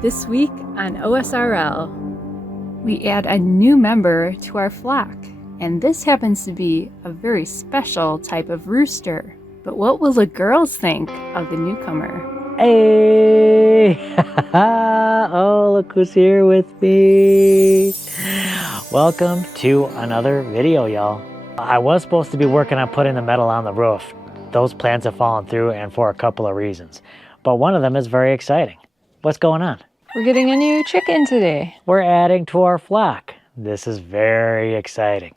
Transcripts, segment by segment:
This week on OSRL, we add a new member to our flock, and this happens to be a very special type of rooster. But what will the girls think of the newcomer? Hey! Oh, look who's here with me! Welcome to another video, y'all. I was supposed to be working on putting the metal on the roof. Those plans have fallen through, and for a couple of reasons. But one of them is very exciting. What's going on? We're getting a new chicken today. We're adding to our flock. This is very exciting.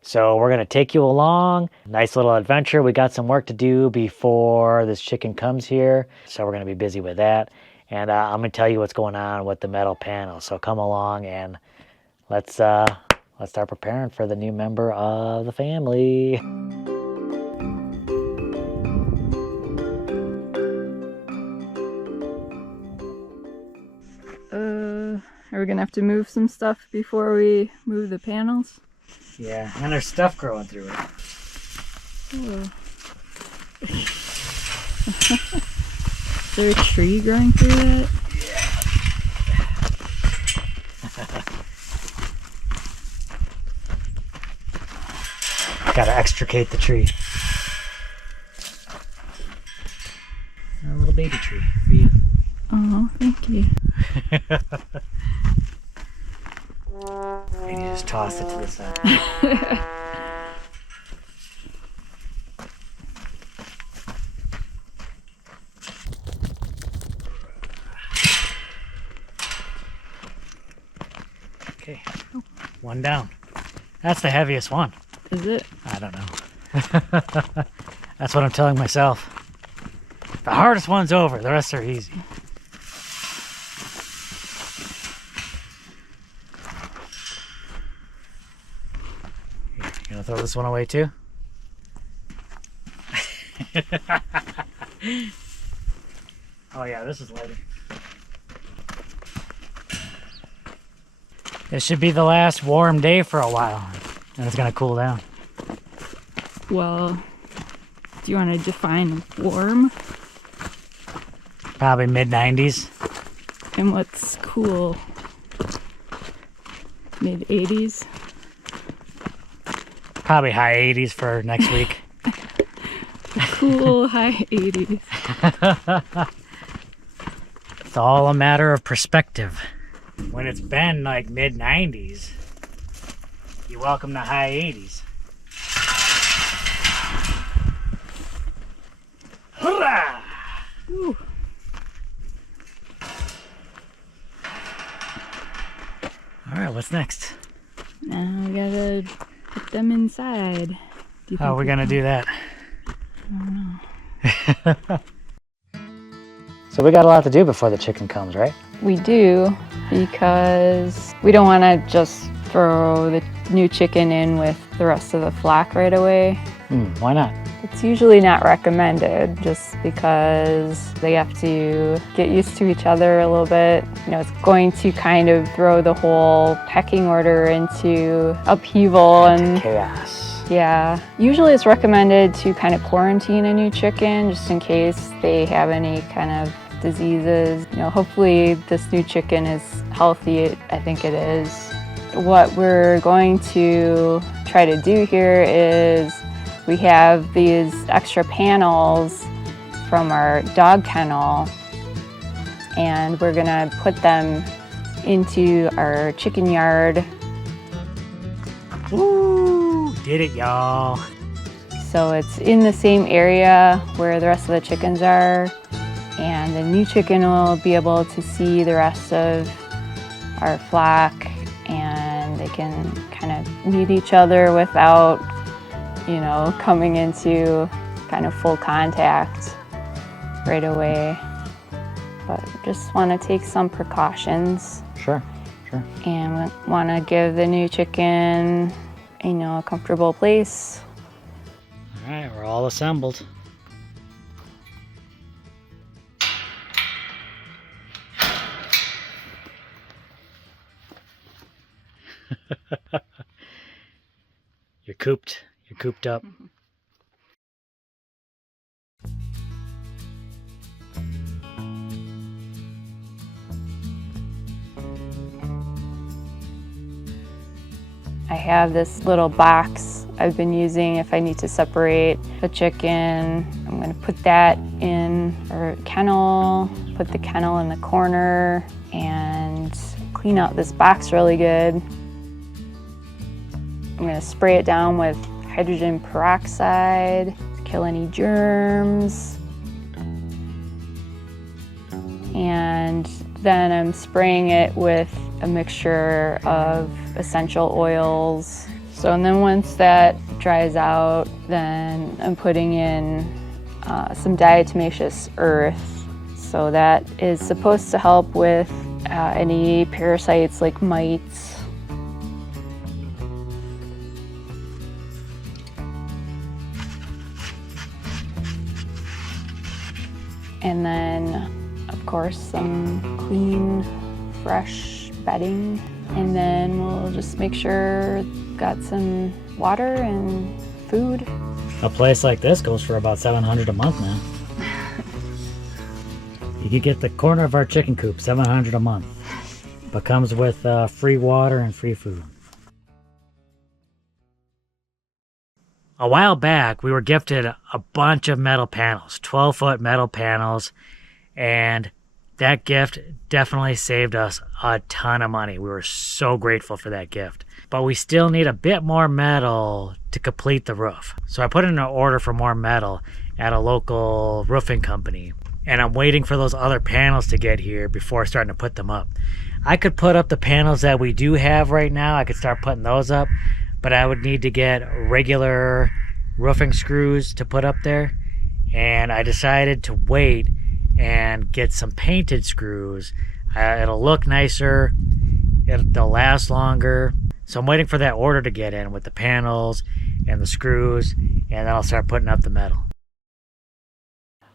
So we're gonna take you along. Nice little adventure. We got some work to do before this chicken comes here. So we're gonna be busy with that. And I'm gonna tell you what's going on with the metal panel. So come along and let's start preparing for the new member of the family. Are we gonna have to move some stuff before we move the panels? Yeah, and there's stuff growing through it. Oh. Is there a tree growing through that? Gotta extricate the tree. A little baby tree for you. Oh, thank you. And you just toss it to the side. Okay, one down. That's the heaviest one. Is it? I don't know. That's what I'm telling myself. The hardest one's over, the rest are easy. Here, you gonna throw this one away too? Oh yeah, this is lighter. It should be the last warm day for a while, and it's gonna cool down. Well, do you want to define warm? Probably mid-90s. And what's cool? Mid-80s? Probably high 80s for next week. Cool high 80s. It's all a matter of perspective. When it's been like mid-90s, you're welcome to high 80s. Hurrah! Ooh. All right, what's next? Now we gotta put them inside. Do you How are think we gonna do that? I don't know. So we got a lot to do before the chicken comes, right? We do, because we don't want to just throw the new chicken in with the rest of the flock right away. Why not? It's usually not recommended, just because they have to get used to each other a little bit. You know, it's going to kind of throw the whole pecking order into upheaval and chaos. Yeah, usually it's recommended to kind of quarantine a new chicken just in case they have any kind of diseases. You know, hopefully this new chicken is healthy. I think it is. What we're going to try to do here is we have these extra panels from our dog kennel, and we're gonna put them into our chicken yard. Woo! Did it, y'all. So it's in the same area where the rest of the chickens are, and the new chicken will be able to see the rest of our flock, and they can kind of meet each other without, you know, coming into kind of full contact right away. But just want to take some precautions. Sure. And we want to give the new chicken, you know, a comfortable place. All right, we're all assembled. You're cooped. You're cooped up. I have this little box I've been using if I need to separate the chicken. I'm gonna put that in our kennel, put the kennel in the corner, and clean out this box really good. I'm gonna spray it down with hydrogen peroxide to kill any germs. And then I'm spraying it with a mixture of essential oils. And then once that dries out, then I'm putting in some diatomaceous earth. So that is supposed to help with any parasites like mites. And then, of course, some clean, fresh bedding. And then we'll just make sure we've got some water and food. A place like this goes for about $700 a month now. You could get the corner of our chicken coop, $700 a month. But comes with free water and free food. A while back, we were gifted a bunch of metal panels, 12-foot metal panels, and that gift definitely saved us a ton of money. We were so grateful for that gift. But we still need a bit more metal to complete the roof. So I put in an order for more metal at a local roofing company. And I'm waiting for those other panels to get here before starting to put them up. I could put up the panels that we do have right now. I could start putting those up. But I would need to get regular roofing screws to put up there. And I decided to wait and get some painted screws. It'll look nicer, they'll last longer. So I'm waiting for that order to get in with the panels and the screws, and then I'll start putting up the metal.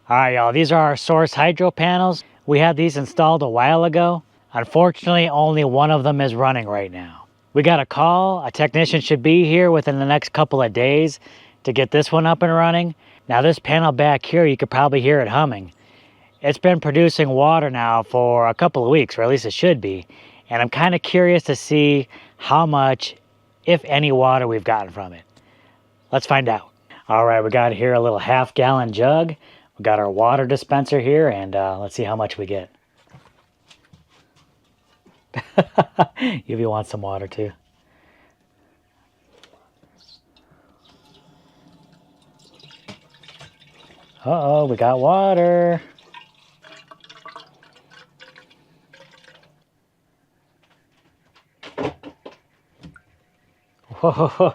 All right, y'all, these are our Source Hydropanels. We had these installed a while ago. Unfortunately, only one of them is running right now. We got a call, a technician should be here within the next couple of days to get this one up and running. Now this panel back here, you could probably hear it humming. It's been producing water now for a couple of weeks, or at least it should be. And I'm kind of curious to see how much, if any, water we've gotten from it. Let's find out. All right, we got here a little half-gallon jug. We got our water dispenser here, and let's see how much we get. Evie wants some water too. Uh-oh, we got water. Whoa,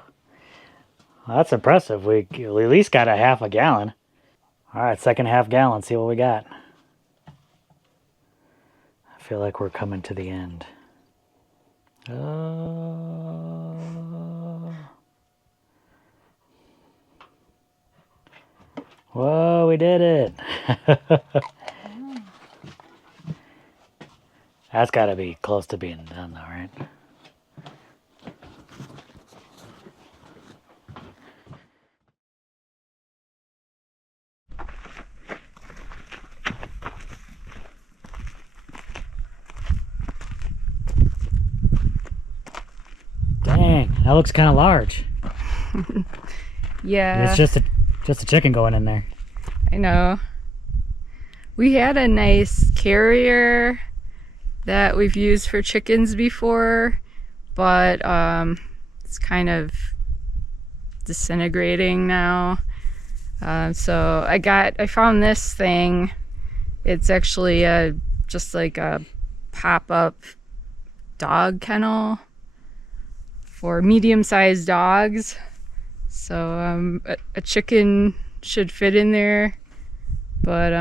that's impressive. We at least got a half a gallon. All right, second half gallon, see what we got. I feel like we're coming to the end. Whoa, we did it. That's got to be close to being done though, right? Dang, that looks kind of large. Yeah. It's just a chicken going in there. I know. We had a nice carrier that we've used for chickens before, but it's kind of disintegrating now. So I found this thing. It's actually just like a pop-up dog kennel for medium-sized dogs. So a chicken should fit in there, but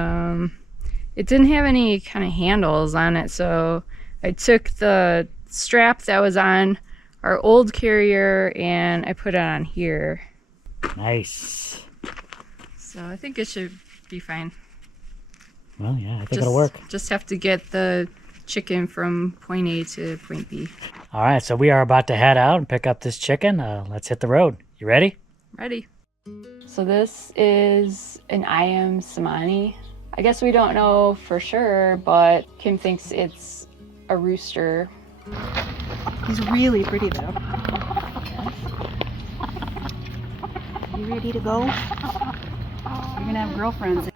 it didn't have any kind of handles on it. So I took the strap that was on our old carrier and I put it on here. Nice. So I think it should be fine. Well, yeah, I think it'll work. Just have to get the chicken from point A to point B. All right, so we are about to head out and pick up this chicken. Let's hit the road. You ready? Ready. So this is an Ayam Cemani. I guess we don't know for sure, but Kim thinks it's a rooster. He's really pretty though. You ready to go? You're gonna have girlfriends.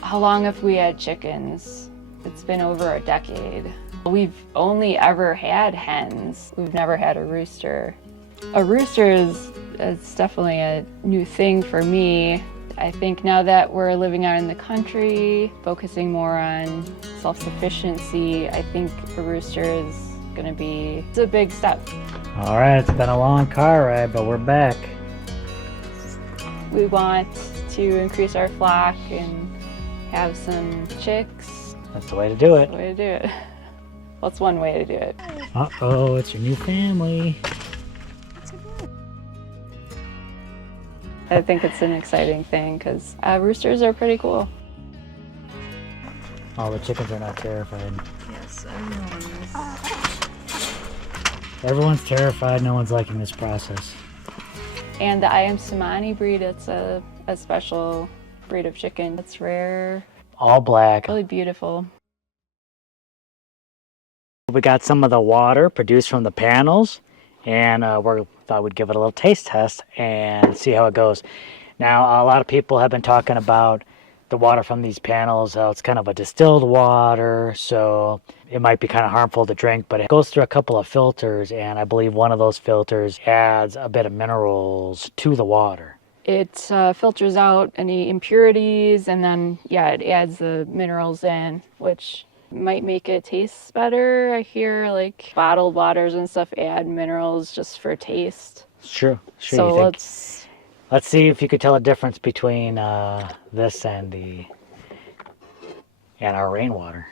How long have we had chickens? It's been over a decade. We've only ever had hens. We've never had a rooster. A rooster is it's definitely a new thing for me. I think now that we're living out in the country, focusing more on self-sufficiency, I think a rooster is gonna be it's a big step. All right, it's been a long car ride, but we're back. We want to increase our flock and have some chicks. That's the way to do it. That's the way to do it. Well, it's one way to do it. Uh-oh, it's your new family. I think it's an exciting thing because roosters are pretty cool. All the chickens are not terrified. Yes, everyone is. Everyone's terrified. No one's liking this process. And the Ayam Cemani breed, it's a special breed of chicken. It's rare, All black. really beautiful. We got some of the water produced from the panels, and we thought we'd give it a little taste test and see how it goes. Now, a lot of people have been talking about the water from these panels. It's kind of a distilled water, so it might be kind of harmful to drink, but it goes through a couple of filters, and I believe one of those filters adds a bit of minerals to the water. It filters out any impurities, and then, yeah, it adds the minerals in, which might make it taste better. I hear like bottled waters and stuff add minerals just for taste. Sure. So let's see if you could tell a difference between this and our rainwater.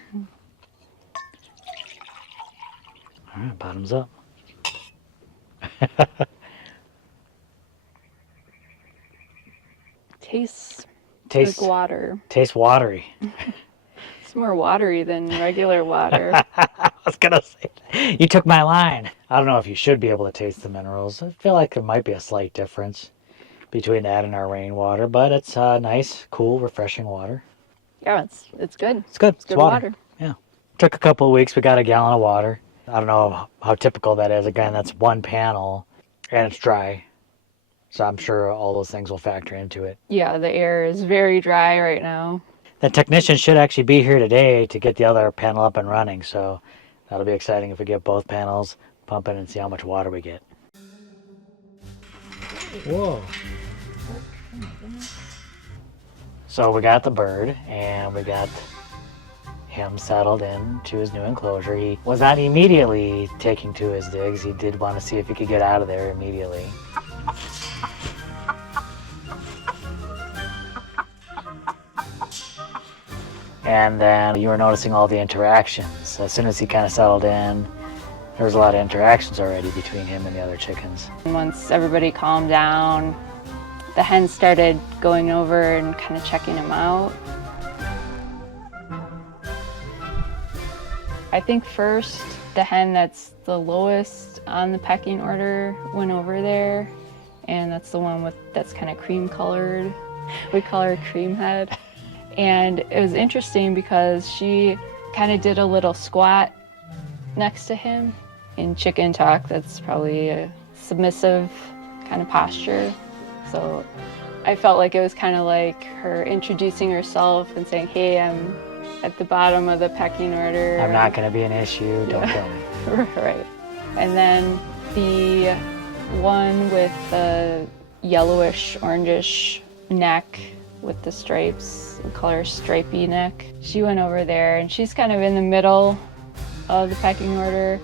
All right, bottoms up. Tastes Tastes like water. Tastes watery. It's more watery than regular water. I was gonna say that. You took my line. I don't know if you should be able to taste the minerals. I feel like there might be a slight difference between that and our rainwater, but it's nice, cool, refreshing water. Yeah, it's good. It's good. It's good water. Yeah. Took a couple of weeks. We got a gallon of water. I don't know how typical that is. Again, that's one panel, and it's dry. So I'm sure all those things will factor into it. Yeah, the air is very dry right now. The technician should actually be here today to get the other panel up and running, so that'll be exciting if we get both panels pumping and see how much water we get. Whoa. So we got the bird, and we got him settled in to his new enclosure. He was not immediately taking to his digs. He did want to see if he could get out of there immediately. And then you were noticing all the interactions. As soon as he kind of settled in, there was a lot of interactions already between him and the other chickens. And once everybody calmed down, the hens started going over and kind of checking him out. I think first, the hen that's the lowest on the pecking order went over there, and that's the one that's kind of cream colored. We call her Cream Head. And it was interesting because she kind of did a little squat next to him. In chicken talk, that's probably a submissive kind of posture. So I felt like it was kind of like her introducing herself and saying, hey, I'm at the bottom of the pecking order. I'm not going to be an issue, don't kill me. Right. And then the one with the yellowish, orangish neck with the stripes, we call her Stripey Neck. She went over there, and she's kind of in the middle of the pecking order,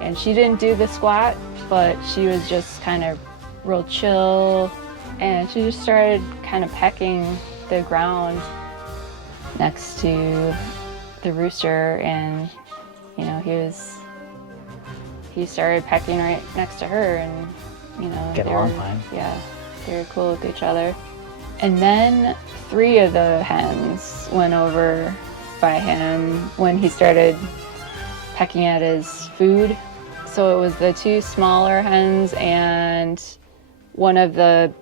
and she didn't do the squat, but she was just kind of real chill, and she just started kind of pecking the ground next to the rooster, and you know, he started pecking right next to her, and you know, Get along fine. Yeah, they were cool with each other. And then 3 of the hens went over by him when he started pecking at his food. So it was the 2 smaller hens and one of the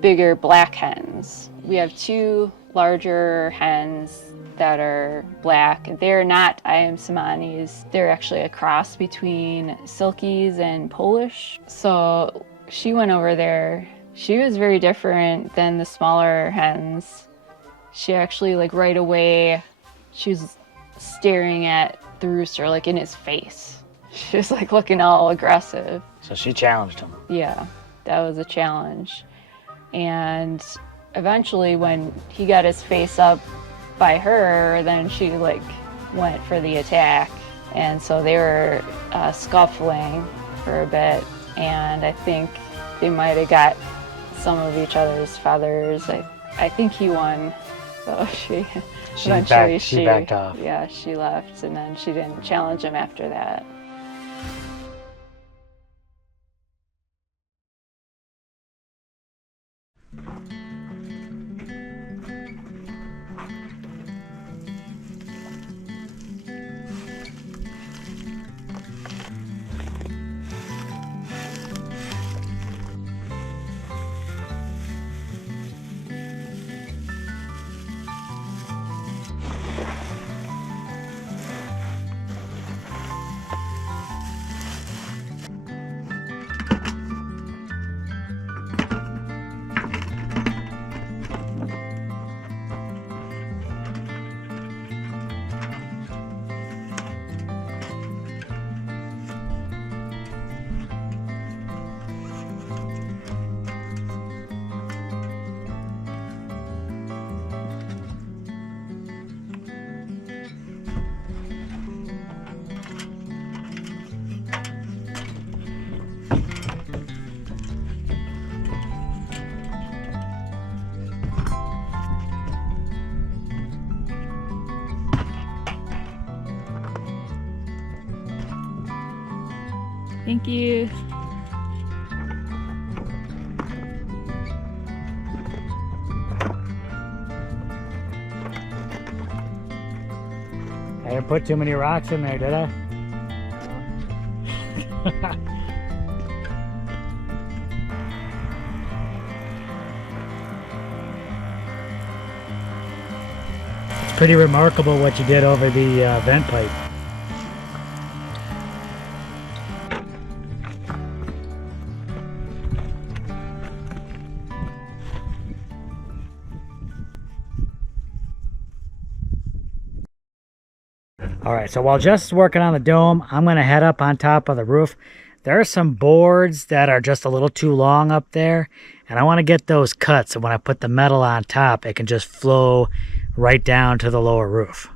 bigger black hens. We have 2 larger hens that are black. They're not Ayam Cemanis. They're actually a cross between Silkies and Polish. So she went over there. She was very different than the smaller hens. She actually, like, right away, she was staring at the rooster, like, in his face. She was, like, looking all aggressive. So she challenged him. Yeah, that was a challenge. And eventually, when he got his face up by her, then she, like, went for the attack. And so they were scuffling for a bit, and I think they might have got some of each other's feathers. I think he won, so she backed off. Yeah, she left, and then she didn't challenge him after that. Thank you. I didn't put too many rocks in there, did I? It's pretty remarkable what you did over the vent pipe. All right, so while Jess is working on the dome, I'm gonna head up on top of the roof. There are some boards that are just a little too long up there, and I wanna get those cut so when I put the metal on top, it can just flow right down to the lower roof.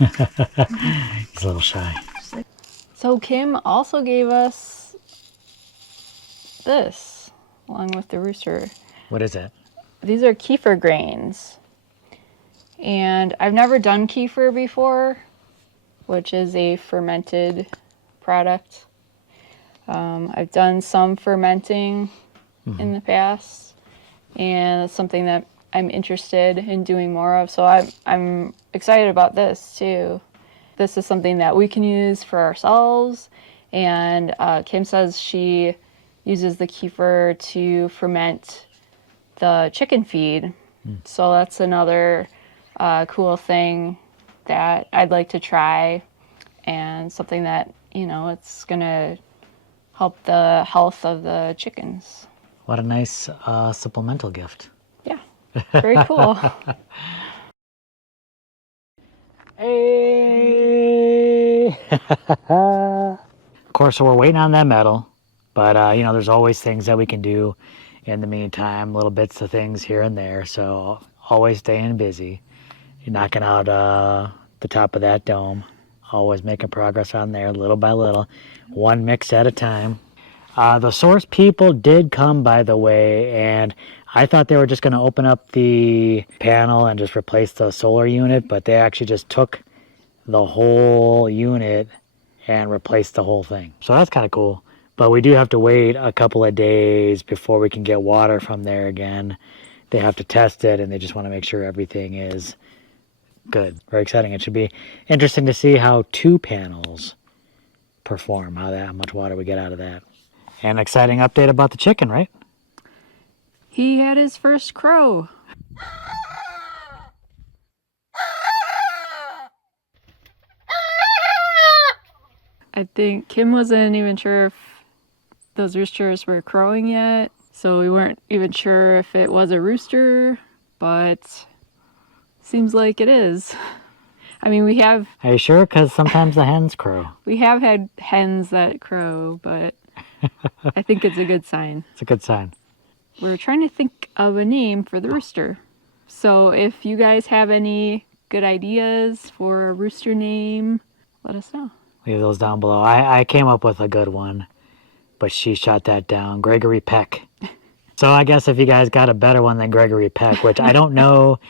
He's a little shy. So Kim also gave us this along with the rooster. What is it? These are kefir grains. And I've never done kefir before, which is a fermented product. I've done some fermenting in the past, and it's something that I'm interested in doing more of. So I'm excited about this too. This is something that we can use for ourselves, and Kim says she uses the kefir to ferment the chicken feed. So that's another cool thing that I'd like to try, and something that, you know, it's gonna help the health of the chickens. What a nice supplemental gift. Yeah, very cool. Hey! Of course, so we're waiting on that metal, but you know, there's always things that we can do in the meantime, little bits of things here and there. So always staying busy. You're knocking out the top of that dome, always making progress on there little by little, one mix at a time. The Source people did come, by the way, and I thought they were just going to open up the panel and just replace the solar unit, but they actually just took the whole unit and replaced the whole thing. So that's kind of cool. But we do have to wait a couple of days before we can get water from there again. They have to test it, and they just want to make sure everything is good. Very exciting. It should be interesting to see how two panels perform, how much water we get out of that. And an exciting update about the chicken, right? He had his first crow. I think Kim wasn't even sure if those roosters were crowing yet, so we weren't even sure if it was a rooster, but seems like it is. I mean, we have... Are you sure? Because sometimes the hens crow. We have had hens that crow, but I think it's a good sign. It's a good sign. We're trying to think of a name for the rooster. So if you guys have any good ideas for a rooster name, let us know. Leave those down below. I came up with a good one, but she shot that down. Gregory Peck. So I guess if you guys got a better one than Gregory Peck, which I don't know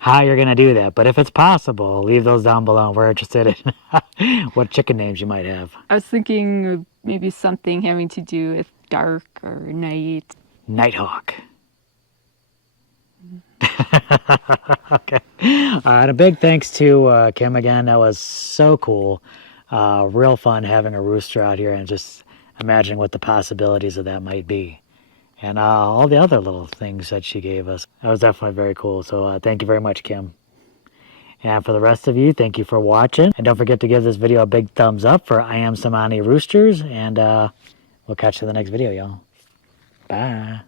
how you're going to do that, but if it's possible, leave those down below. We're interested in what chicken names you might have. I was thinking of maybe something having to do with dark or night. Nighthawk. Okay. All right, a big thanks to Kim again. That was so cool. Real fun having a rooster out here and just imagining what the possibilities of that might be. And all the other little things that she gave us. That was definitely very cool. So thank you very much, Kim. And for the rest of you, thank you for watching. And don't forget to give this video a big thumbs up for Ayam Cemani Roosters. And we'll catch you in the next video, y'all. Bye.